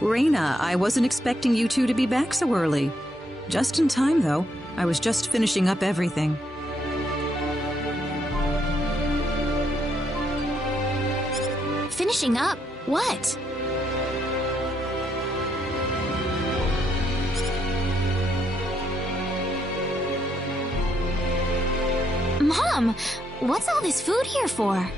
Raina, I wasn't expecting you two to be back so early. Just in time, though. I was just finishing up everything. Finishing up? What? Mom, what's all this food here for?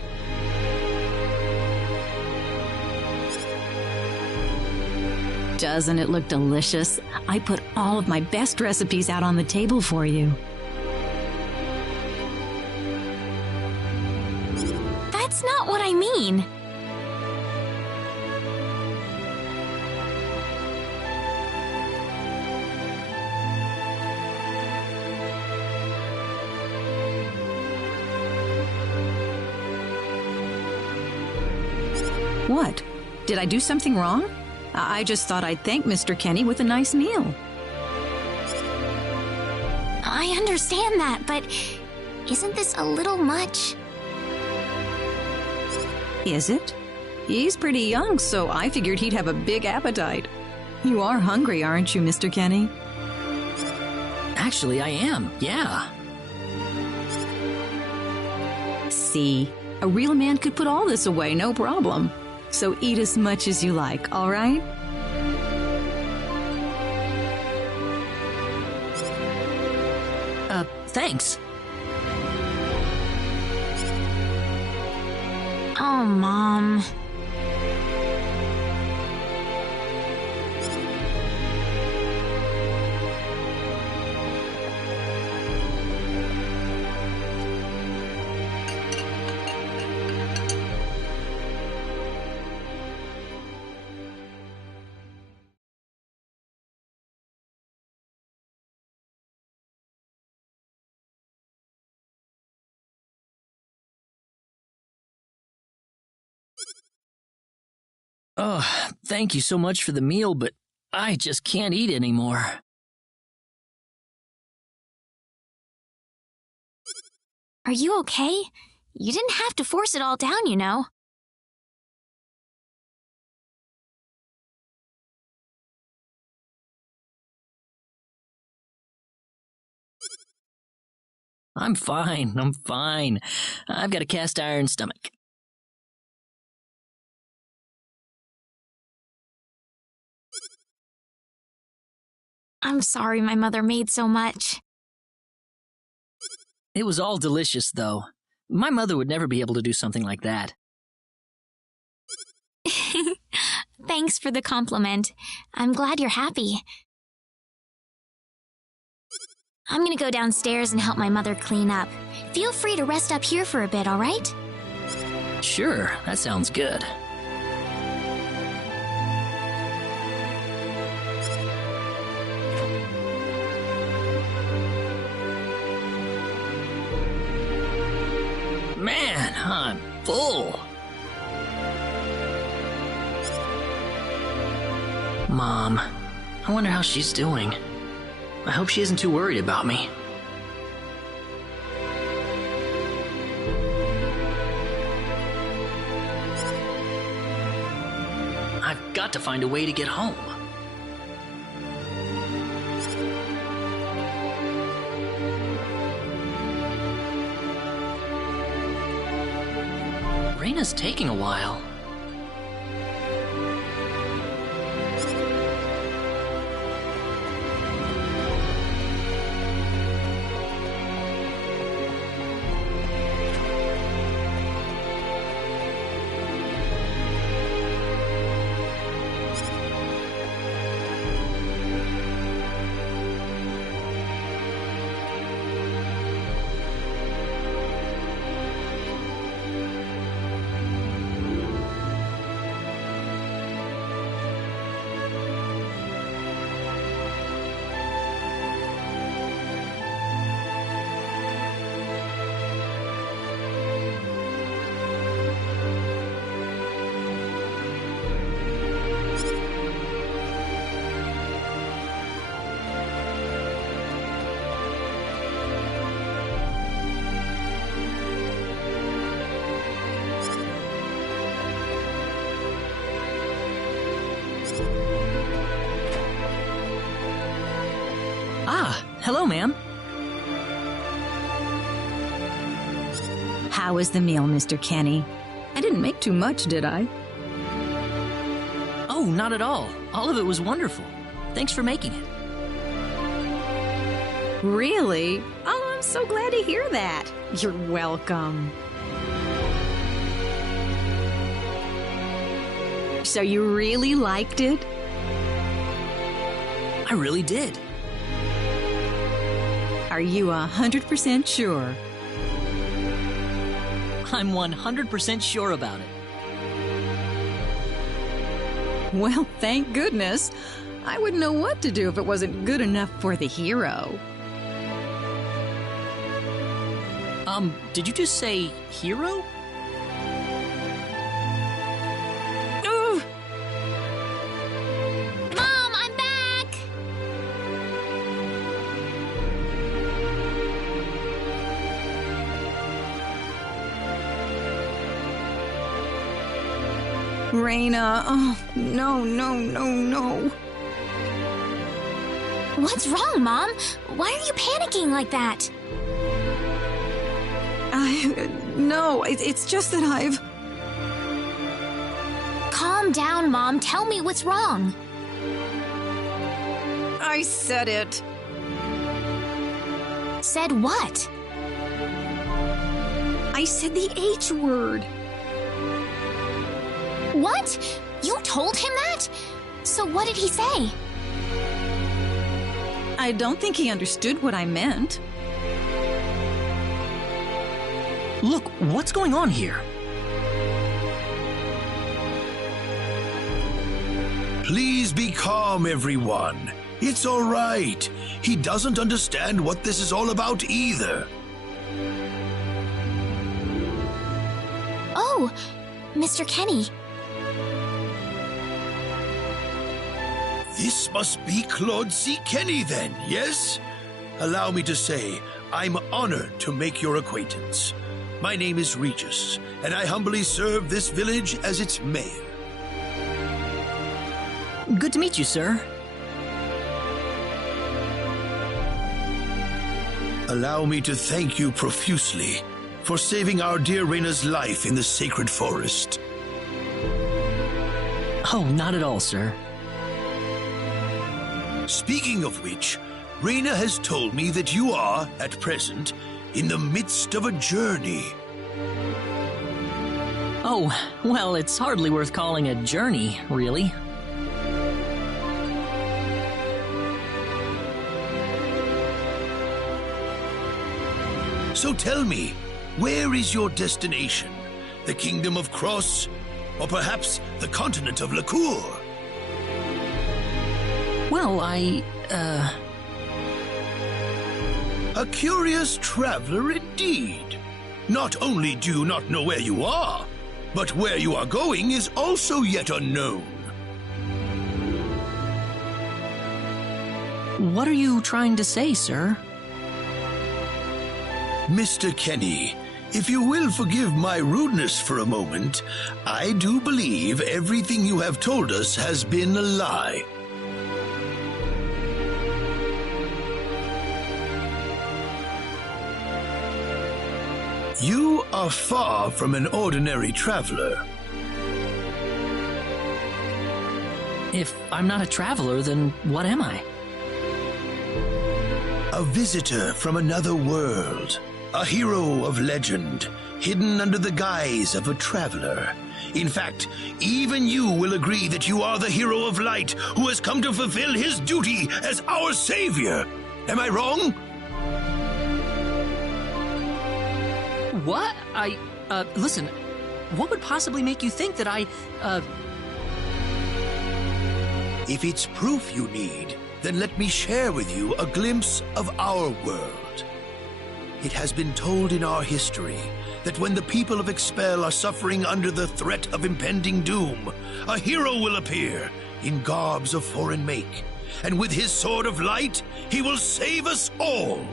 Doesn't it look delicious? I put all of my best recipes out on the table for you. That's not what I mean. What? Did I do something wrong? I just thought I'd thank Mr. Kenny with a nice meal. I understand that, but isn't this a little much? Is it? He's pretty young, so I figured he'd have a big appetite. You are hungry, aren't you, Mr. Kenny? Actually, I am, yeah. See, a real man could put all this away, no problem. So eat as much as you like, all right? Thanks. Oh, Mom. Oh, thank you so much for the meal, but I just can't eat anymore. Are you okay? You didn't have to force it all down, you know. I'm fine. I've got a cast iron stomach. I'm sorry my mother made so much. It was all delicious, though. My mother would never be able to do something like that. Thanks for the compliment. I'm glad you're happy. I'm gonna go downstairs and help my mother clean up. Feel free to rest up here for a bit, all right? Sure, that sounds good. Man, I'm full. Mom, I wonder how she's doing. I hope she isn't too worried about me. I've got to find a way to get home. Raina's taking a while. hello, ma'am. How was the meal, Mr. Kenny? I didn't make too much, did I? Oh, not at all. All of it was wonderful. Thanks for making it. Really? Oh, I'm so glad to hear that. You're welcome. So you really liked it? I really did. Are you 100% sure? I'm 100% sure about it. Well, thank goodness. I wouldn't know what to do if it wasn't good enough for the hero. Did you just say hero? Ooh! Mom, I'm back! Raina, oh, no, no, no, no. What's wrong, Mom? Why are you panicking like that? No, it's just that I've... Calm down, Mom. Tell me what's wrong. I said it. Said what? I said the H word. What? You told him that? So what did he say? I don't think he understood what I meant. Look, what's going on here? Please be calm, everyone. It's all right. He doesn't understand what this is all about either. Oh, Mr. Kenny. This must be Claude C. Kenny then, yes? Allow me to say, I'm honored to make your acquaintance. My name is Regis, and I humbly serve this village as its mayor. Good to meet you, sir. Allow me to thank you profusely for saving our dear Raina's life in the sacred forest. Oh, not at all, sir. Speaking of which, Raina has told me that you are, at present, in the midst of a journey. Oh, well, it's hardly worth calling a journey, really. So tell me, where is your destination? The Kingdom of Cross? Or perhaps the continent of Lacour? Well, A curious traveler indeed. Not only do you not know where you are, but where you are going is also yet unknown. What are you trying to say, sir? Mr. Kenny, if you will forgive my rudeness for a moment, I do believe everything you have told us has been a lie. You are far from an ordinary traveler. If I'm not a traveler, then what am I? A visitor from another world. A hero of legend, hidden under the guise of a traveler. In fact, even you will agree that you are the hero of light who has come to fulfill his duty as our savior. Am I wrong? What? Listen, what would possibly make you think that If it's proof you need, then let me share with you a glimpse of our world. It has been told in our history that when the people of Expel are suffering under the threat of impending doom, a hero will appear in garbs of foreign make, and with his sword of light, he will save us all.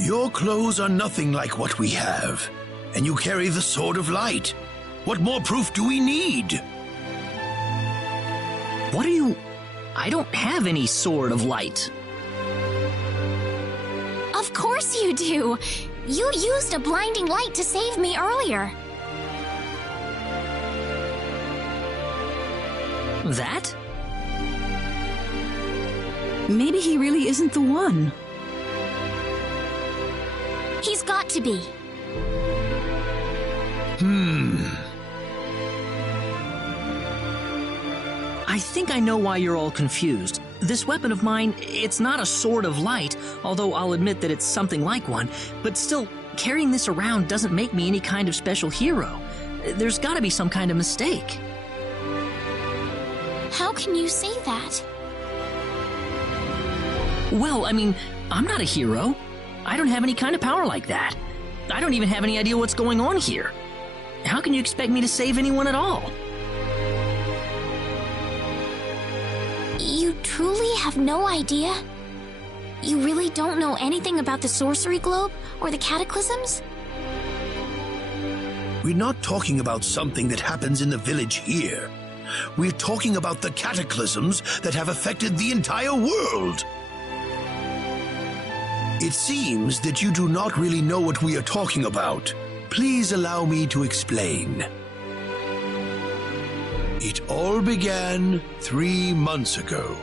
Your clothes are nothing like what we have, and you carry the sword of light. What more proof do we need? What are you... I don't have any sword of light. course you do! You used a blinding light to save me earlier. That? Maybe he really isn't the one. He's got to be. I think I know why you're all confused. This weapon of mine, it's not a sword of light, although I'll admit that it's something like one, but still, carrying this around doesn't make me any kind of special hero. There's gotta be some kind of mistake. How can you say that? Well, I mean, I'm not a hero. I don't have any kind of power like that. I don't even have any idea what's going on here. How can you expect me to save anyone at all? You truly have no idea? You really don't know anything about the sorcery globe or the cataclysms? We're not talking about something that happens in the village here. We're talking about the cataclysms that have affected the entire world. It seems that you do not really know what we are talking about. Please allow me to explain. It all began 3 months ago.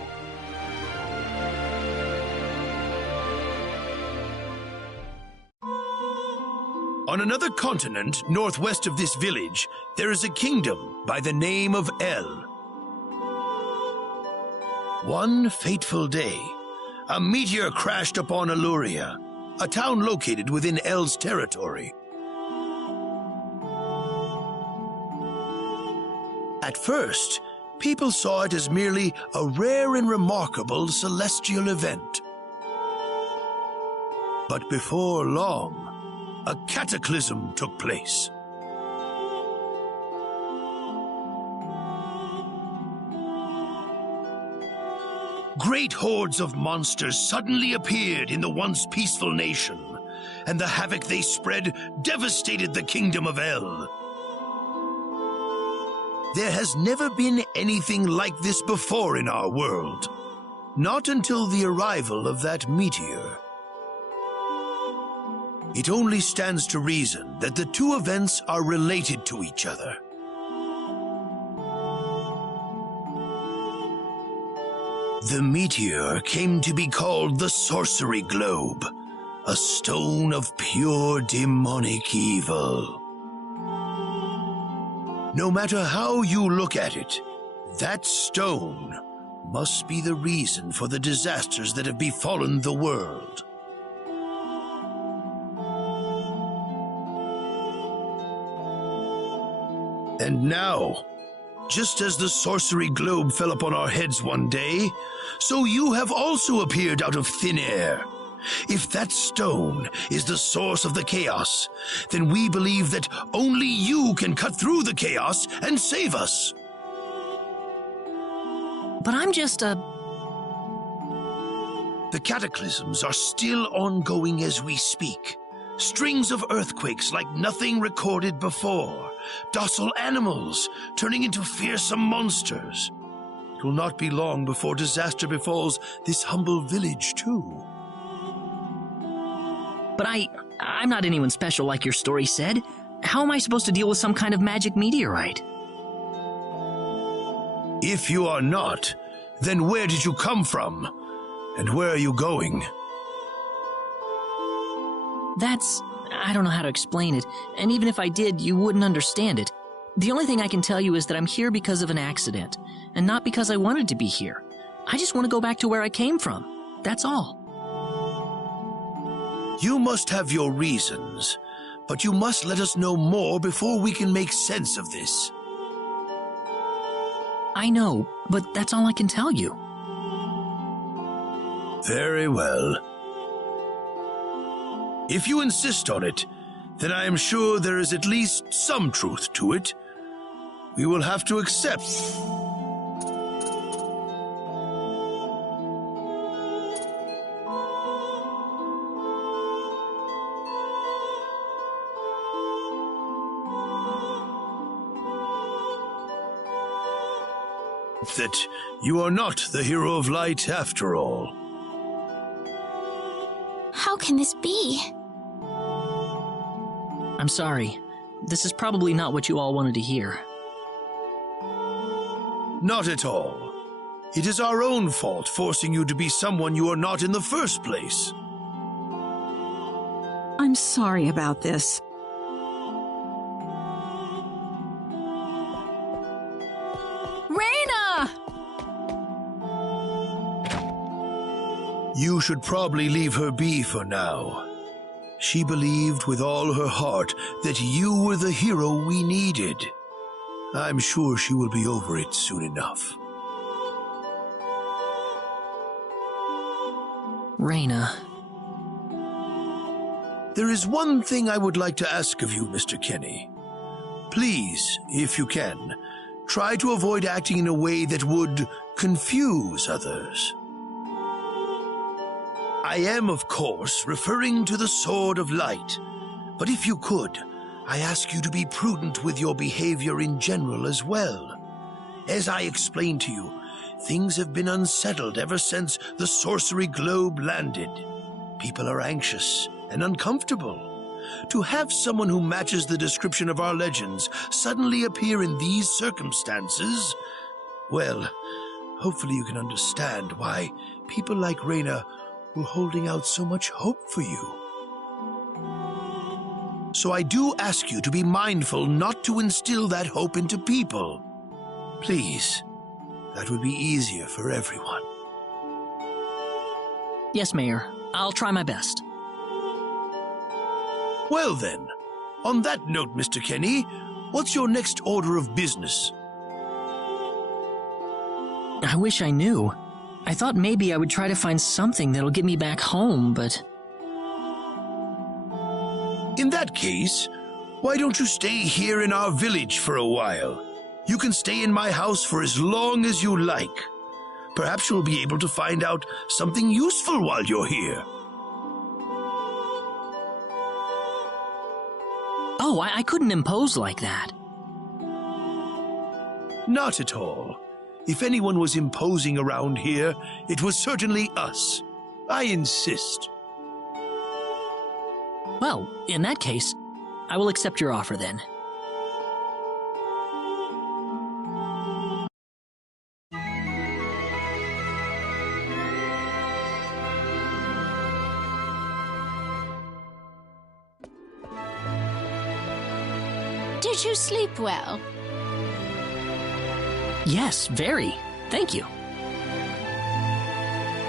On another continent, northwest of this village, there is a kingdom by the name of El. One fateful day, a meteor crashed upon Aluria, a town located within El's territory. At first, people saw it as merely a rare and remarkable celestial event. But before long, a cataclysm took place. Great hordes of monsters suddenly appeared in the once peaceful nation, and the havoc they spread devastated the kingdom of El. There has never been anything like this before in our world, not until the arrival of that meteor. It only stands to reason that the two events are related to each other. The meteor came to be called the Sorcery Globe, a stone of pure demonic evil. No matter how you look at it, that stone must be the reason for the disasters that have befallen the world. And now, just as the sorcery globe fell upon our heads one day, so you have also appeared out of thin air. If that stone is the source of the chaos, then we believe that only you can cut through the chaos and save us. But I'm just a... The cataclysms are still ongoing as we speak. Strings of earthquakes like nothing recorded before. Docile animals turning into fearsome monsters. It will not be long before disaster befalls this humble village, too. But I'm not anyone special like your story said. How am I supposed to deal with some kind of magic meteorite? If you are not, then where did you come from? And where are you going? I don't know how to explain it, and even if I did, you wouldn't understand it. The only thing I can tell you is that I'm here because of an accident, and not because I wanted to be here. I just want to go back to where I came from. That's all. You must have your reasons, but you must let us know more before we can make sense of this. I know, but that's all I can tell you. Very well. If you insist on it, then I am sure there is at least some truth to it. We will have to accept. That you are not the hero of light after all. How How can this be? I'm sorry. This is probably not what you all wanted to hear. Not at all. It is our own fault forcing you to be someone you are not in the first place. I'm sorry about this. Raina! You should probably leave her be for now. She believed with all her heart that you were the hero we needed. I'm sure she will be over it soon enough. Raina. There is one thing I would like to ask of you, Mr. Kenny. Please, if you can, try to avoid acting in a way that would confuse others. I am, of course, referring to the Sword of Light, but if you could, I ask you to be prudent with your behavior in general as well. As I explained to you, things have been unsettled ever since the sorcery globe landed. People are anxious and uncomfortable. To have someone who matches the description of our legends suddenly appear in these circumstances, well, hopefully you can understand why people like Raina were holding out so much hope for you. So I do ask you to be mindful not to instill that hope into people. Please, that would be easier for everyone. Yes, Mayor. I'll try my best. Well then, on that note, Mr. Kenny, what's your next order of business? I wish I knew. I thought maybe I would try to find something that'll get me back home, but... In that case, why don't you stay here in our village for a while? You can stay in my house for as long as you like. Perhaps you'll be able to find out something useful while you're here. Oh, I couldn't impose like that. Not at all. If anyone was imposing around here, it was certainly us. I insist. Well, in that case, I will accept your offer then. Did you sleep well? Yes, very. Thank you.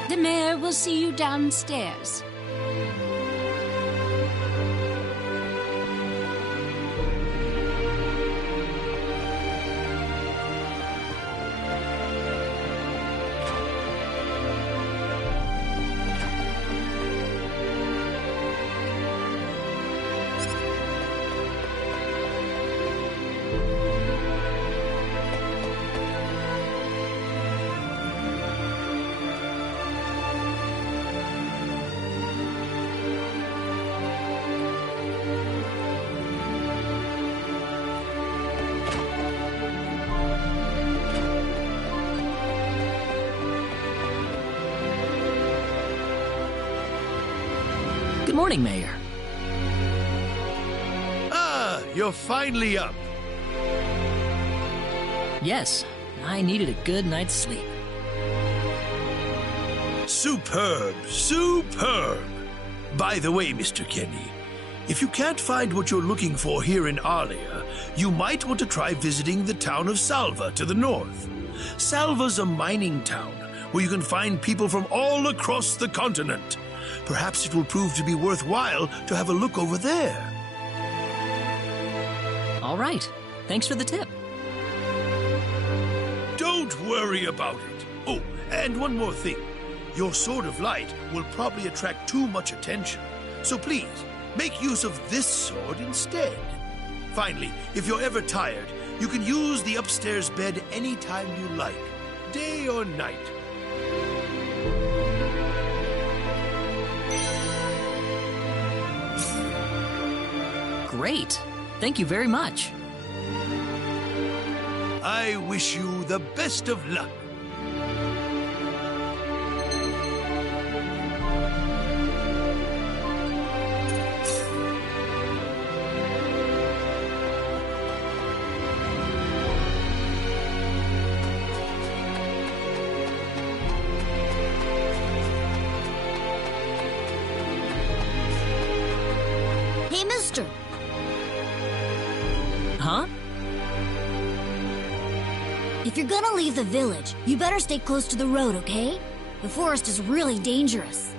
The mayor will see you downstairs. Good morning, Mayor. Ah, you're finally up. Yes, I needed a good night's sleep. Superb, superb. By the way, Mr. Kenny, if you can't find what you're looking for here in Arlia, you might want to try visiting the town of Salva to the north. Salva's a mining town where you can find people from all across the continent. Perhaps it will prove to be worthwhile to have a look over there. All right. Thanks for the tip. Don't worry about it. Oh, and one more thing. Your Sword of Light will probably attract too much attention. So please, make use of this sword instead. Finally, if you're ever tired, you can use the upstairs bed anytime you like, day or night. Great. Thank you very much. I wish you the best of luck. If you're gonna leave the village, you better stay close to the road, okay? The forest is really dangerous.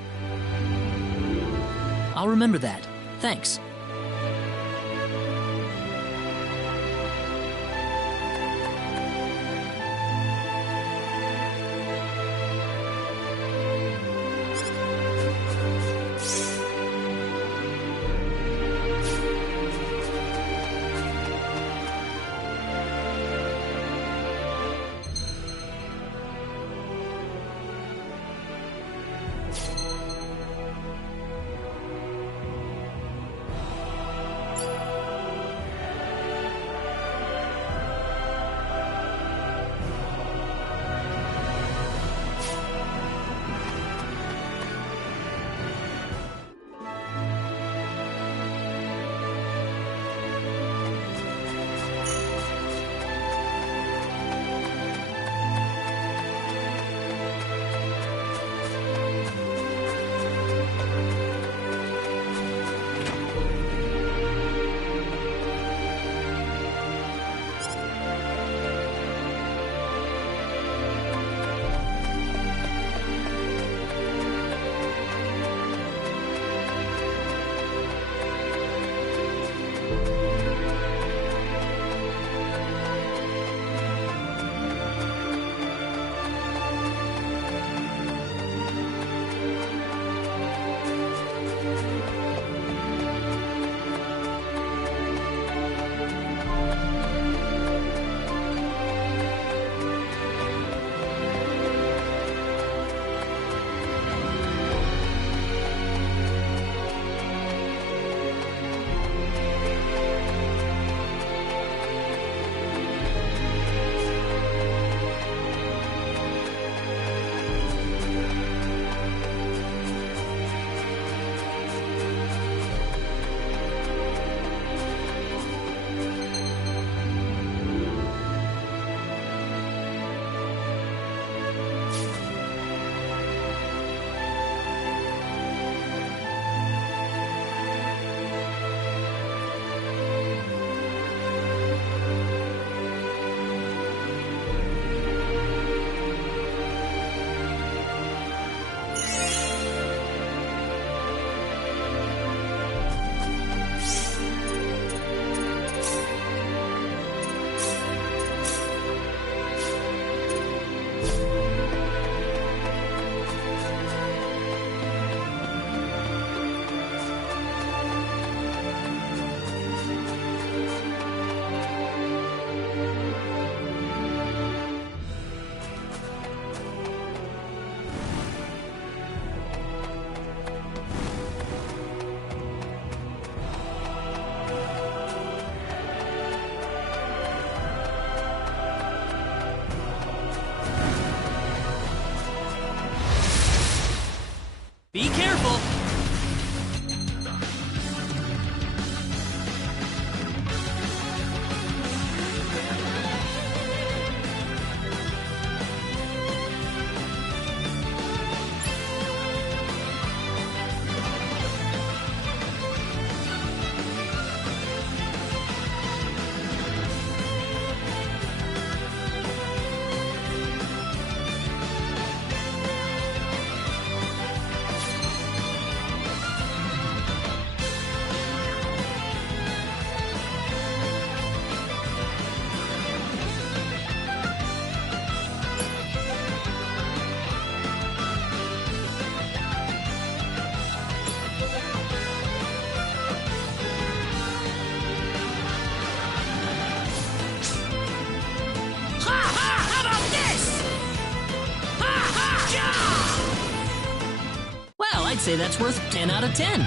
I'll remember that. Thanks. Be careful! I'd say that's worth 10 out of 10.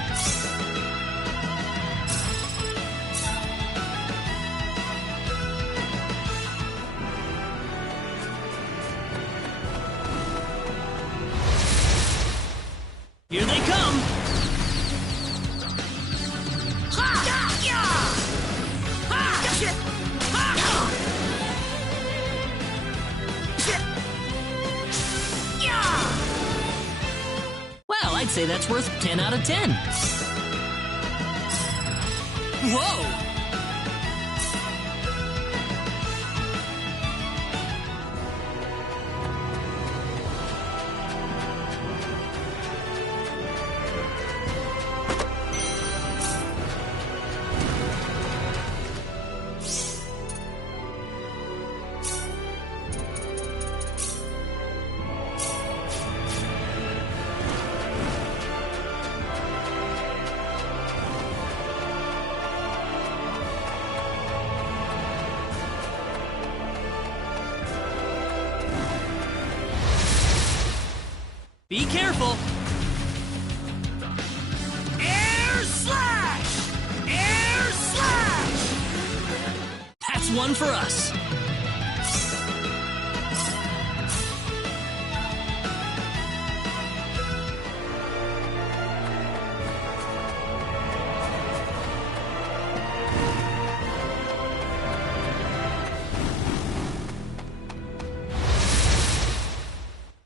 Here they come! Well, I'd say that's worth 10 out of 10. Whoa! careful! Air slash! Air slash! That's one for us.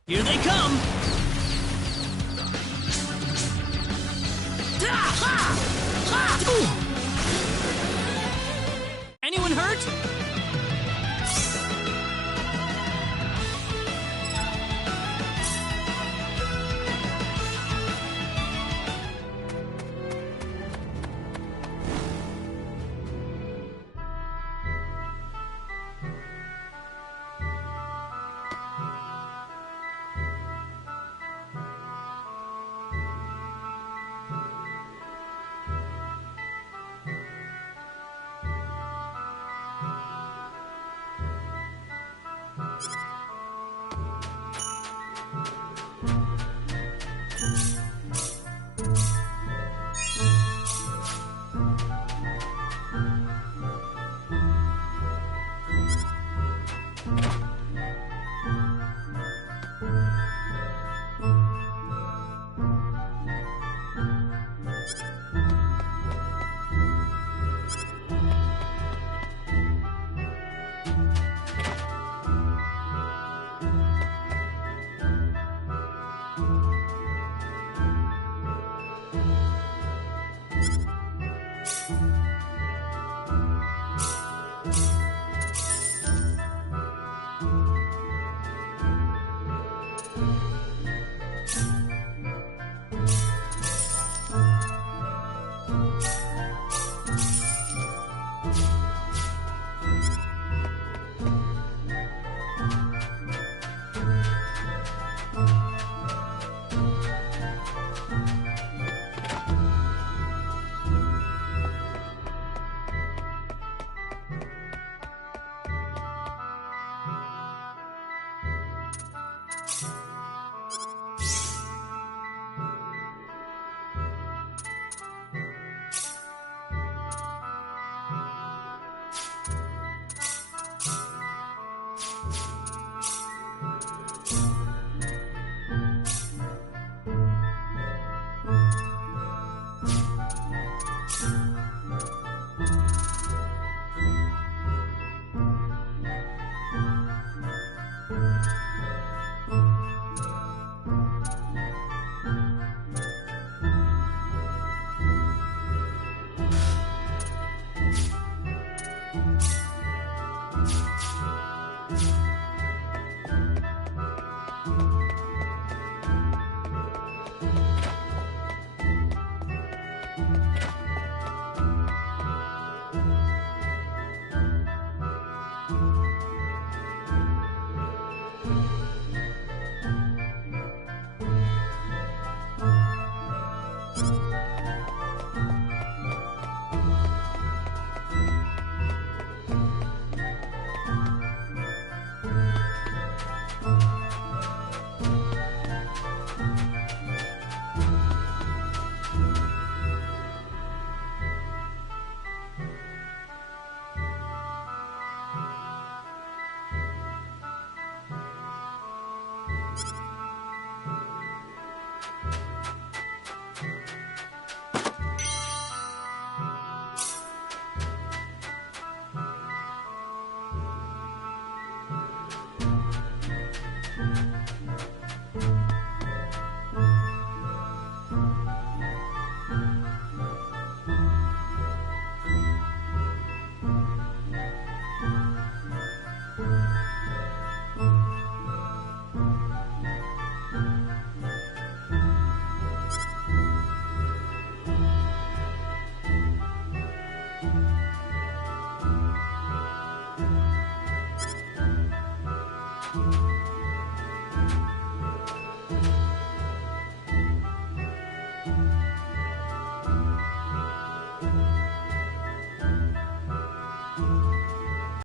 Here they come!